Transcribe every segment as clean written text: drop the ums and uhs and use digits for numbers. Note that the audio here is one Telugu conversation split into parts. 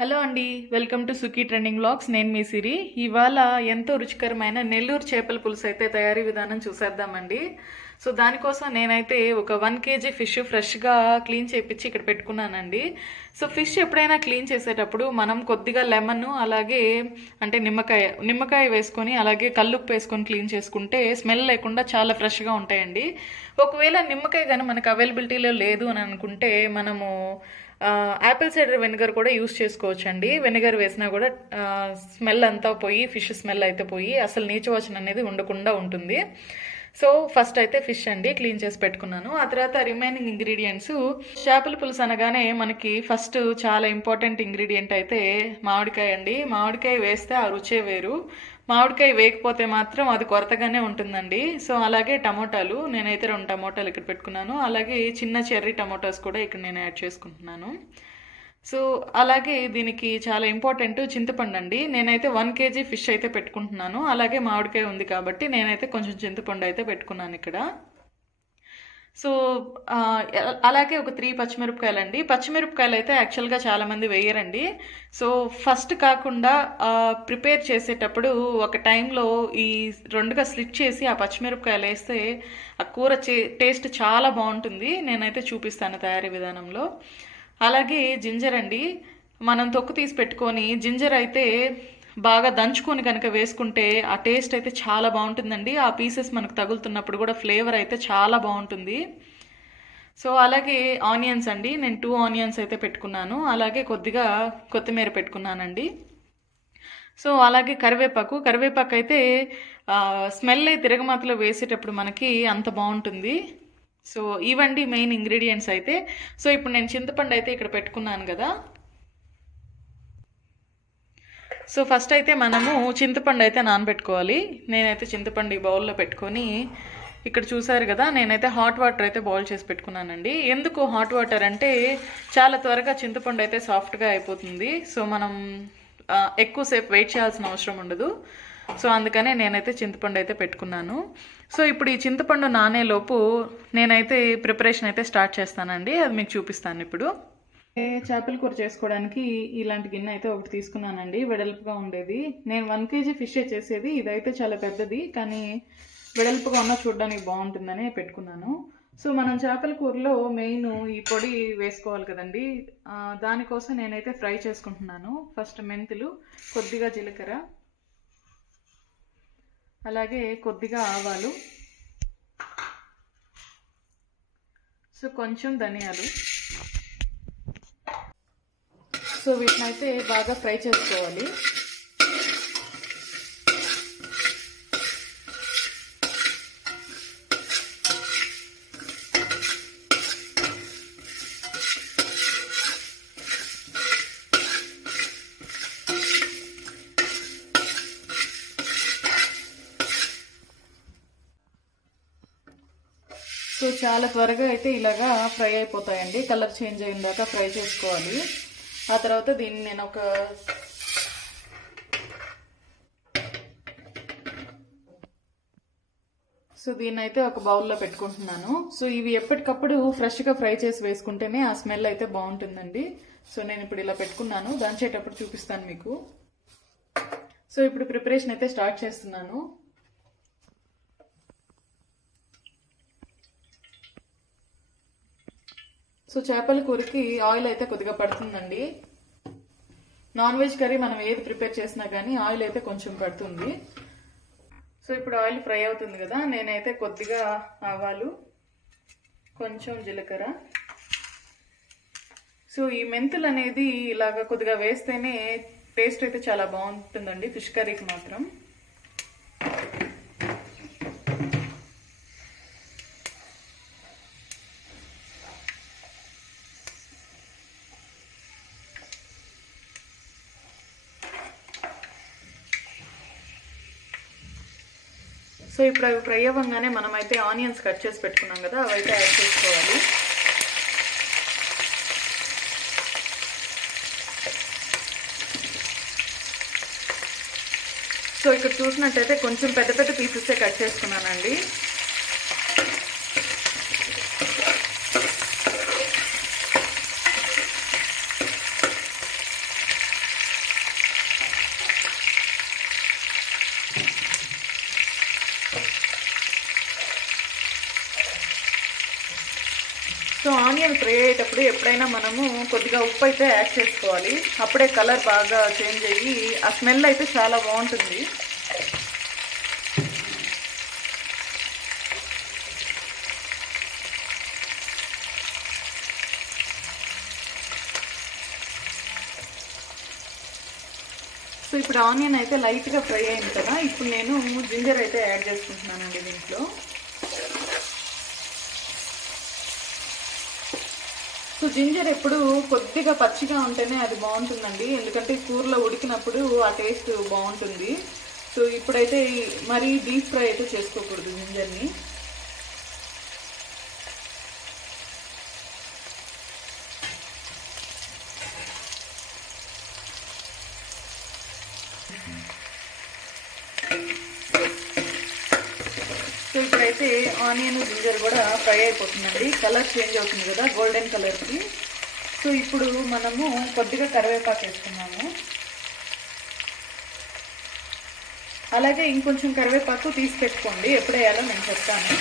హలో అండి, welcome to Sukhi trending vlogs. నేను మీ సిరి. ఇవాళ ఎంతో రుచికరమైన నెల్లూరు చేపల పులుసు అయితే తయారీ విధానం చూసేద్దామండి. సో దానికోసం నేనైతే ఒక 1 kg ఫిష్ ఫ్రెష్గా క్లీన్ చేయించి ఇక్కడ పెట్టుకున్నానండి. సో ఫిష్ ఎప్పుడైనా క్లీన్ చేసేటప్పుడు మనం కొద్దిగా లెమన్ అలాగే అంటే నిమ్మకాయ వేసుకొని అలాగే కల్లుప్పు వేసుకొని క్లీన్ చేసుకుంటే స్మెల్ లేకుండా చాలా ఫ్రెష్గా ఉంటాయండి. ఒకవేళ నిమ్మకాయ కానీ మనకు అవైలబిలిటీలో లేదు అని అనుకుంటే మనము యాపిల్ సైడర్ వెనిగర్ కూడా యూస్ చేసుకోవచ్చు అండి. వెనిగర్ వేసినా కూడా స్మెల్ అంతా పోయి ఫిష్ స్మెల్ అయితే పోయి అసలు నీచు వాసన అనేది ఉండకుండా ఉంటుంది. సో ఫస్ట్ అయితే ఫిష్ అండి క్లీన్ చేసి పెట్టుకున్నాను. ఆ తర్వాత రిమైనింగ్ ఇంగ్రీడియంట్స్, చేపల పులుసు అనగానే మనకి ఫస్ట్ చాలా ఇంపార్టెంట్ ఇంగ్రీడియంట్ అయితే మామిడికాయ అండి. మామిడికాయ వేస్తే ఆ రుచే వేరు, మామిడికాయ వేయకపోతే మాత్రం అది కొరతగానే ఉంటుందండి. సో అలాగే టమోటాలు, నేనైతే 2 టమోటాలు ఇక్కడ పెట్టుకున్నాను. అలాగే చిన్న చెర్రీ టమోటాస్ కూడా ఇక్కడ నేను యాడ్ చేసుకుంటున్నాను. సో అలాగే దీనికి చాలా ఇంపార్టెంట్ చింతపండు అండి. నేనైతే 1 kg ఫిష్ అయితే పెట్టుకుంటున్నాను. అలాగే మామిడికాయ ఉంది కాబట్టి నేనైతే కొంచెం చింతపండు అయితే పెట్టుకున్నాను ఇక్కడ. సో అలాగే ఒక 3 పచ్చిమిరపకాయలు అండి. పచ్చిమిరపకాయలు అయితే యాక్చువల్గా చాలామంది వేయరండి. సో ఫస్ట్ కాకుండా ప్రిపేర్ చేసేటప్పుడు ఒక టైంలో ఈ 2గా స్లిట్ చేసి ఆ పచ్చిమిరపకాయలు వేస్తే ఆ కూర టేస్ట్ చాలా బాగుంటుంది. నేనైతే చూపిస్తాను తయారీ విధానంలో. అలాగే జింజర్ అండి, మనం తొక్కు తీసి పెట్టుకొని జింజర్ అయితే బాగా దంచుకొని కనుక వేసుకుంటే ఆ టేస్ట్ అయితే చాలా బాగుంటుందండి. ఆ పీసెస్ మనకు తగులుతున్నప్పుడు కూడా ఫ్లేవర్ అయితే చాలా బాగుంటుంది. సో అలాగే ఆనియన్స్ అండి, నేను 2 ఆనియన్స్ అయితే పెట్టుకున్నాను. అలాగే కొద్దిగా కొత్తిమీర పెట్టుకున్నానండి. సో అలాగే కరివేపాకు అయితే స్మెల్ తిరగమాతలో వేసేటప్పుడు మనకి అంత బాగుంటుంది. సో ఇవండి మెయిన్ ఇంగ్రీడియంట్స్ అయితే. సో ఇప్పుడు నేను చింతపండు అయితే ఇక్కడ పెట్టుకున్నాను కదా. సో ఫస్ట్ అయితే మనము చింతపండు అయితే నానబెట్టుకోవాలి. నేనైతే చింతపండు ఈ బౌల్లో పెట్టుకొని ఇక్కడ చూసారు కదా, నేనైతే హాట్ వాటర్ అయితే బాయిల్ చేసి పెట్టుకున్నానండి. ఎందుకు హాట్ వాటర్ అంటే చాలా త్వరగా చింతపండు అయితే సాఫ్ట్గా అయిపోతుంది. సో మనం ఎక్కువసేపు వెయిట్ చేయాల్సిన అవసరం ఉండదు. సో అందుకనే నేనైతే చింతపండు అయితే పెట్టుకున్నాను. సో ఇప్పుడు ఈ చింతపండు నానేలోపు నేనైతే ప్రిపరేషన్ అయితే స్టార్ట్ చేస్తానండి. అది మీకు చూపిస్తాను ఇప్పుడు. చేపల కూర చేసుకోవడానికి ఇలాంటి గిన్నె అయితే ఒకటి తీసుకున్నానండి, వెడల్పుగా ఉండేది. నేను 1 kg ఫిష్ చేసేది, ఇదైతే చాలా పెద్దది కానీ వెడల్పుగా ఉన్న చూడడానికి బాగుంటుందని పెట్టుకున్నాను. సో మనం చేపల కూరలో మెయిన్ ఈ పొడి వేసుకోవాలి కదండి. దానికోసం నేనైతే ఫ్రై చేసుకుంటున్నాను. ఫస్ట్ మెంతులు, కొద్దిగా జీలకర్ర, అలాగే కొద్దిగా ఆవాలు, సో కొంచెం ధనియాలు. సో వీటిని అయితే బాగా ఫ్రై చేసుకోవాలి. సో చాలా త్వరగా అయితే ఇలాగా ఫ్రై అయిపోతాయండి. కలర్ చేంజ్ అయిన దాకా ఫ్రై చేసుకోవాలి. ఆ తర్వాత దీన్ని నేను దీన్ని అయితే ఒక బౌల్లో పెట్టుకుంటున్నాను. సో ఇవి ఎప్పటికప్పుడు ఫ్రెష్గా ఫ్రై చేసి వేసుకుంటేనే ఆ స్మెల్ అయితే బాగుంటుందండి. సో నేను ఇప్పుడు ఇలా పెట్టుకున్నాను, దంచేటప్పుడు చూపిస్తాను మీకు. సో ఇప్పుడు ప్రిపరేషన్ అయితే స్టార్ట్ చేస్తున్నాను. సో చేపల కూరకి ఆయిల్ అయితే కొద్దిగా పడుతుందండి. నాన్ వెజ్ కర్రీ మనం ఏది ప్రిపేర్ చేసినా కానీ ఆయిల్ అయితే కొంచెం పడుతుంది. సో ఇప్పుడు ఆయిల్ ఫ్రై అవుతుంది కదా, నేనైతే కొద్దిగా ఆవాలు, కొంచెం జీలకర్ర, సో ఈ మెంతులు అనేది ఇలాగా కొద్దిగా వేస్తేనే టేస్ట్ అయితే చాలా బాగుంటుందండి ఫిష్ కర్రీకి మాత్రం. సో ఇప్పుడు అవి ఫ్రై అవ్వగానే మనం అయితే ఆనియన్స్ కట్ చేసి పెట్టుకున్నాం కదా, అవైతే యాడ్ చేసుకోవాలి. సో ఇక్కడ చూసినట్టయితే కొంచెం పెద్ద పెద్ద పీసెసే కట్ చేసుకున్నానండి. సో ఆనియన్ ఫ్రై అయ్యేటప్పుడు ఎప్పుడైనా మనము కొద్దిగా ఉప్పు అయితే యాడ్ చేసుకోవాలి. అప్పుడే కలర్ బాగా చేంజ్ అయ్యి ఆ స్మెల్ అయితే చాలా బాగుంటుంది. సో ఇప్పుడు ఆనియన్ అయితే లైట్గా ఫ్రై అయింది కదా, ఇప్పుడు నేను జింజర్ అయితే యాడ్ చేసుకుంటున్నానండి దీంట్లో. సో జింజర్ ఎప్పుడు కొద్దిగా పచ్చిగా ఉంటేనే అది బాగుంటుందండి, ఎందుకంటే కూరలో ఉడికినప్పుడు ఆ టేస్ట్ బాగుంటుంది. సో ఇప్పుడైతే మరీ డీప్ ఫ్రై అయితే చేసుకోకూడదు జింజర్ని. సో ఇప్పుడైతే ఆనియన్ జింజర్ కూడా ఫ్రై అయిపోతుందండి, కలర్ చేంజ్ అవుతుంది కదా గోల్డెన్ కలర్కి. సో ఇప్పుడు మనము కొద్దిగా కరివేపాకు వేసుకున్నాము. అలాగే ఇంకొంచెం కరివేపాకు తీసి పెట్టుకోండి, ఎప్పుడు వేయాలో నేను చెప్తాను.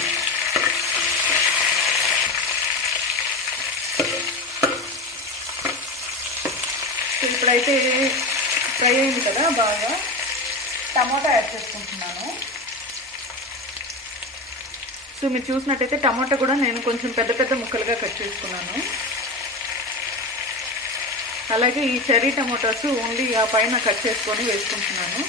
సో ఇప్పుడైతే ఫ్రై అయింది కదా బాగా, టమాటా యాడ్ చేసుకుంటున్నాను. సో మీరు చూసినట్టయితే టమాటా కూడా నేను కొంచెం పెద్ద పెద్ద ముక్కలుగా కట్ చేసుకున్నాను. అలాగే ఈ చెర్రీ టమాటాస్ ఓన్లీ ఆ పైన కట్ చేసుకొని వేసుకుంటున్నాను.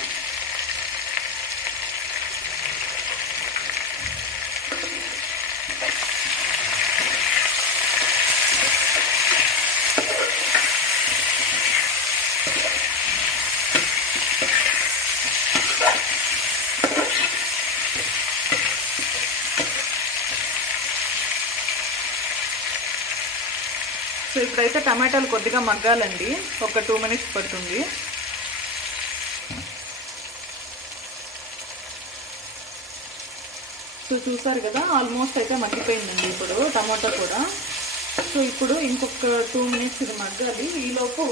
సో ఇప్పుడైతే టమాటాలు కొద్దిగా మగ్గాలండి, ఒక 2 minutes పడుతుంది. సో చూసారు కదా ఆల్మోస్ట్ అయితే మగ్గిపోయిందండి ఇప్పుడు టమాటా కూడా. సో ఇప్పుడు ఇంకొక 2 minutes ఇది మగ్గాలి. ఈలోపు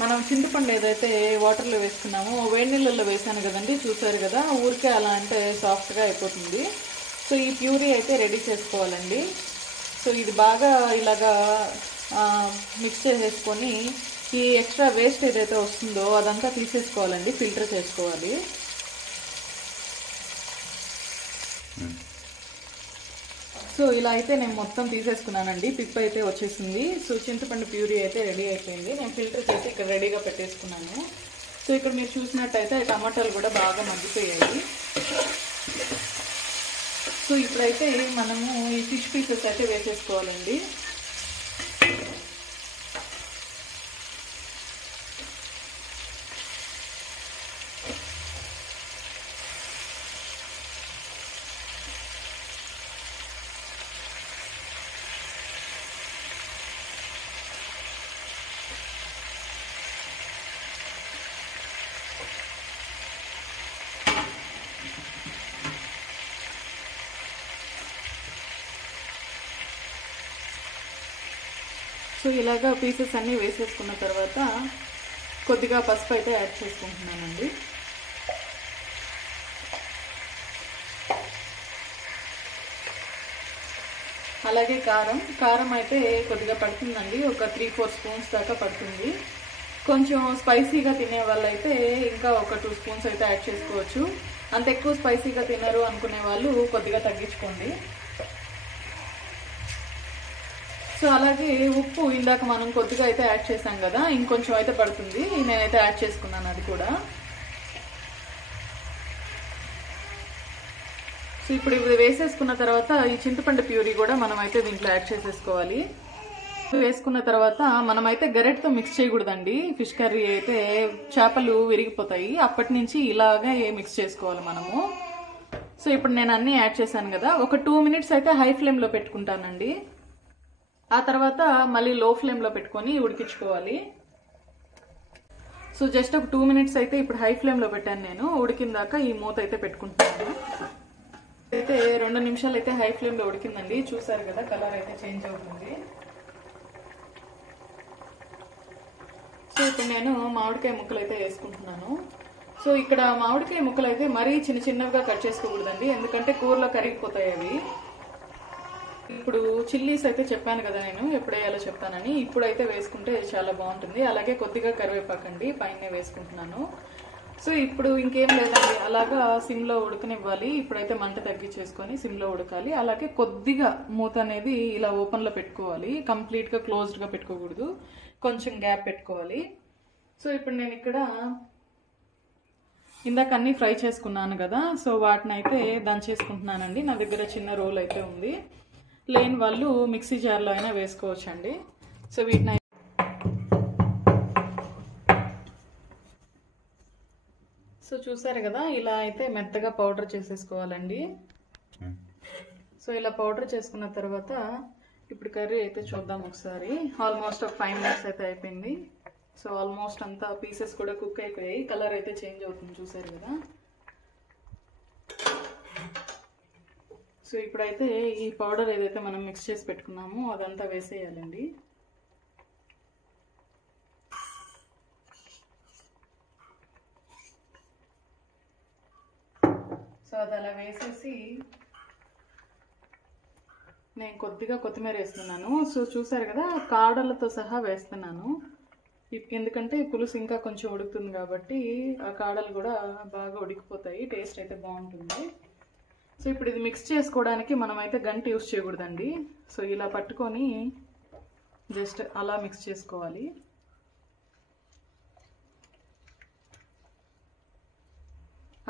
మనం చింతపండు ఏదైతే వాటర్లో వేసుకున్నామో వేడి నీళ్ళల్లో వేసాను కదండి, చూసారు కదా ఊరికే అలా అంటే సాఫ్ట్గా అయిపోతుంది. సో ఈ ప్యూరీ అయితే రెడీ చేసుకోవాలండి. సో ఇది బాగా ఇలాగా మిక్స్ చేసేసుకొని ఈ ఎక్స్ట్రా వేస్ట్ ఏదైతే వస్తుందో అదంతా తీసేసుకోవాలండి, ఫిల్టర్ చేసుకోవాలి. సో ఇలా అయితే నేను మొత్తం తీసేసుకున్నానండి, పిప్ అయితే వచ్చేసింది. సో చింతపండు ప్యూరీ అయితే రెడీ అయిపోయింది, నేను ఫిల్టర్ చేసి ఇక్కడ రెడీగా పెట్టేసుకున్నాను. సో ఇక్కడ మీరు చూసినట్టయితే టమాటాలు కూడా బాగా మగ్గిపోయాయి. సో ఇప్పుడైతే మనము ఈ ఫిష్ పీసెస్ అయితే వేసేసుకోవాలండి. సో ఇలాగా పీసెస్ అన్నీ వేసేసుకున్న తర్వాత కొద్దిగా పసుపు అయితే యాడ్ చేసుకుంటున్నానండి. అలాగే కారం అయితే కొద్దిగా పడుతుందండి, ఒక 3-4 స్పూన్స్ దాకా పడుతుంది. కొంచెం స్పైసీగా తినే వాళ్ళైతే ఇంకా ఒక 2 స్పూన్స్ అయితే యాడ్ చేసుకోవచ్చు. అంత ఎక్కువ స్పైసీగా తినరు అనుకునే వాళ్ళు కొద్దిగా తగ్గించుకోండి. సో అలాగే ఉప్పు ఇందాక మనం కొద్దిగా అయితే యాడ్ చేసాం కదా, ఇంకొంచెం అయితే పడుతుంది, నేనైతే యాడ్ చేసుకున్నాను అది కూడా. సో ఇప్పుడు ఇవి వేసేసుకున్న తర్వాత ఈ చింతపండు ప్యూరీ కూడా మనం అయితే దీంట్లో యాడ్ చేసేసుకోవాలి. వేసుకున్న తర్వాత మనమైతే గరెట్తో మిక్స్ చేయకూడదండి, ఫిష్ కర్రీ అయితే చేపలు విరిగిపోతాయి, అప్పటి నుంచి ఇలాగే మిక్స్ చేసుకోవాలి మనము. సో ఇప్పుడు నేను అన్నీ యాడ్ చేశాను కదా, ఒక 2 minutes అయితే హై ఫ్లేమ్లో పెట్టుకుంటానండి. ఆ తర్వాత మళ్ళీ లో ఫ్లేమ్లో పెట్టుకొని ఉడికించుకోవాలి. సో జస్ట్ ఒక 2 minutes అయితే ఇప్పుడు హై ఫ్లేమ్లో పెట్టాను నేను, ఉడికిందాక ఈ మూత అయితే పెట్టుకుంటున్నాను. అయితే 2 నిమిషాలు అయితే హై ఫ్లేమ్లో ఉడికిందండి, చూసారు కదా కలర్ అయితే చేంజ్ అవుతుంది. సో ఇప్పుడు నేను మామిడికాయ ముక్కలు అయితే వేసుకుంటున్నాను. సో ఇక్కడ మామిడికాయ ముక్కలు అయితే మరీ చిన్న చిన్నవిగా కట్ చేసుకోకూడదండి, ఎందుకంటే కూరలో కరిగిపోతాయి అవి. ఇప్పుడు చిల్లీస్ అయితే చెప్పాను కదా నేను ఎప్పుడు వేయాలో చెప్తానని, ఇప్పుడైతే వేసుకుంటే చాలా బాగుంటుంది. అలాగే కొద్దిగా కరివేపాకండి పైన వేసుకుంటున్నాను. సో ఇప్పుడు ఇంకేం లేదండి, అలాగా సిమ్లో ఉడకనివ్వాలి. ఇప్పుడైతే మంట తగ్గించేసుకొని సిమ్లో ఉడకాలి. అలాగే కొద్దిగా మూత అనేది ఇలా ఓపెన్లో పెట్టుకోవాలి, కంప్లీట్గా క్లోజ్డ్గా పెట్టుకోకూడదు, కొంచెం గ్యాప్ పెట్టుకోవాలి. సో ఇప్పుడు నేను ఇక్కడ ఇందాక అన్నీ ఫ్రై చేసుకున్నాను కదా, సో వాటిని అయితే దంచేసుకుంటున్నానండి. నా దగ్గర చిన్న రోల్ అయితే ఉంది, లేని వాళ్ళు మిక్సీ జార్లో అయినా వేసుకోవచ్చండి. సో వీటిని సో చూసారు కదా, ఇలా అయితే మెత్తగా పౌడర్ చేసేసుకోవాలండి. సో ఇలా పౌడర్ చేసుకున్న తర్వాత ఇప్పుడు కర్రీ అయితే చూద్దాం ఒకసారి. ఆల్మోస్ట్ ఒక 5 minutes అయితే అయిపోయింది. సో ఆల్మోస్ట్ అంతా పీసెస్ కూడా కుక్ అయిపోయాయి, కలర్ అయితే చేంజ్ అవుతుంది చూసారు కదా. సో ఇప్పుడైతే ఈ పౌడర్ ఏదైతే మనం మిక్స్ చేసి పెట్టుకున్నామో అదంతా వేసేయాలండి. సో అది అలా వేసేసి నేను కొద్దిగా కొత్తిమీర వేస్తున్నాను. సో చూసారు కదా, కాడలతో సహా వేస్తున్నాను, ఎందుకంటే పులుసు ఇంకా కొంచెం ఉడుకుతుంది కాబట్టి ఆ కాడలు కూడా బాగా ఉడికిపోతాయి, టేస్ట్ అయితే బాగుంటుంది. సో ఇప్పుడు ఇది మిక్స్ చేసుకోవడానికి మనమైతే గంట యూస్ చేయకూడదండి. సో ఇలా పట్టుకొని జస్ట్ అలా మిక్స్ చేసుకోవాలి.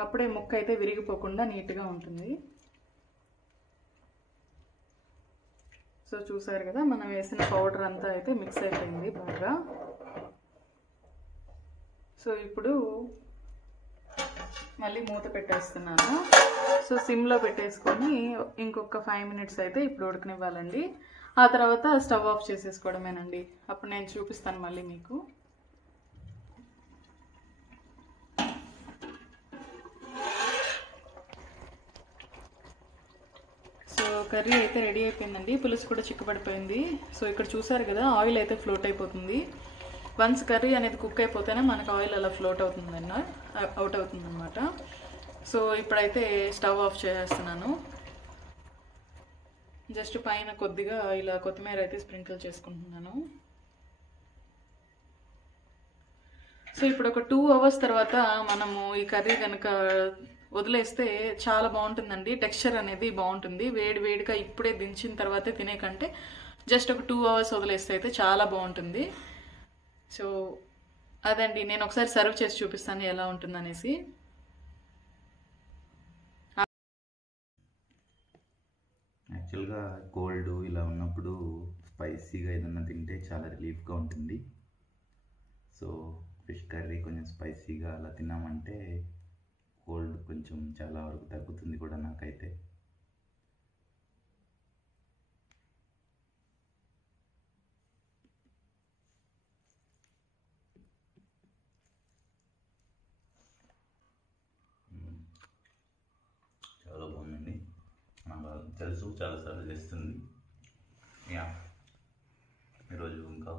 అప్పుడే ముక్క అయితే విరిగిపోకుండా నీట్గా ఉంటుంది. సో చూసారు కదా, మనం వేసిన పౌడర్ అంతా అయితే మిక్స్ అయిపోయింది బాగా. సో ఇప్పుడు మళ్ళీ మూత పెట్టేస్తున్నాను. సో సిమ్లో పెట్టేసుకొని ఇంకొక 5 minutes అయితే ఇప్పుడు ఉడకనివ్వాలండి. ఆ తర్వాత స్టవ్ ఆఫ్ చేసేసుకోవడమేనండి. అప్పుడు నేను చూపిస్తాను మళ్ళీ మీకు. సో కర్రీ అయితే రెడీ అయిపోయిందండి, పులుసు కూడా చిక్కబడిపోయింది. సో ఇక్కడ చూసారు కదా, ఆయిల్ అయితే ఫ్లోట్ అయిపోతుంది. వన్స్ కర్రీ అనేది కుక్ అయిపోతేనే మనకు ఆయిల్ అలా ఫ్లోట్ అవుతుంది అవుట్ అవుతుంది అనమాట. సో ఇప్పుడైతే స్టవ్ ఆఫ్ చేసేస్తున్నాను. జస్ట్ పైన కొద్దిగా ఇలా కొత్తిమీర అయితే స్ప్రింకిల్ చేసుకుంటున్నాను. సో ఇప్పుడు ఒక 2 hours తర్వాత మనము ఈ కర్రీ కనుక వదిలేస్తే చాలా బాగుంటుందండి, టెక్స్చర్ అనేది బాగుంటుంది. వేడి వేడిగా ఇప్పుడే దించిన తర్వాతే తినే కంటే జస్ట్ ఒక 2 hours వదిలేస్తే అయితే చాలా బాగుంటుంది. సో అదండి, నేను ఒకసారి సర్వ్ చేసి చూపిస్తాను ఎలా ఉంటుందనేసి. యాక్చువల్గా కోల్డ్ ఇలా ఉన్నప్పుడు స్పైసీగా ఏదన్నా తింటే చాలా రిలీఫ్గా ఉంటుంది. సో ఫిష్ కర్రీ కొంచెం స్పైసీగా అలా తిన్నామంటే కోల్డ్ కొంచెం చాలా వరకు తగ్గుతుంది కూడా నాకైతే. చాలా బాగుందండి, నాకు తెలుసు చాలాసార్లు చేస్తుంది. యా ఈరోజు ఇంకా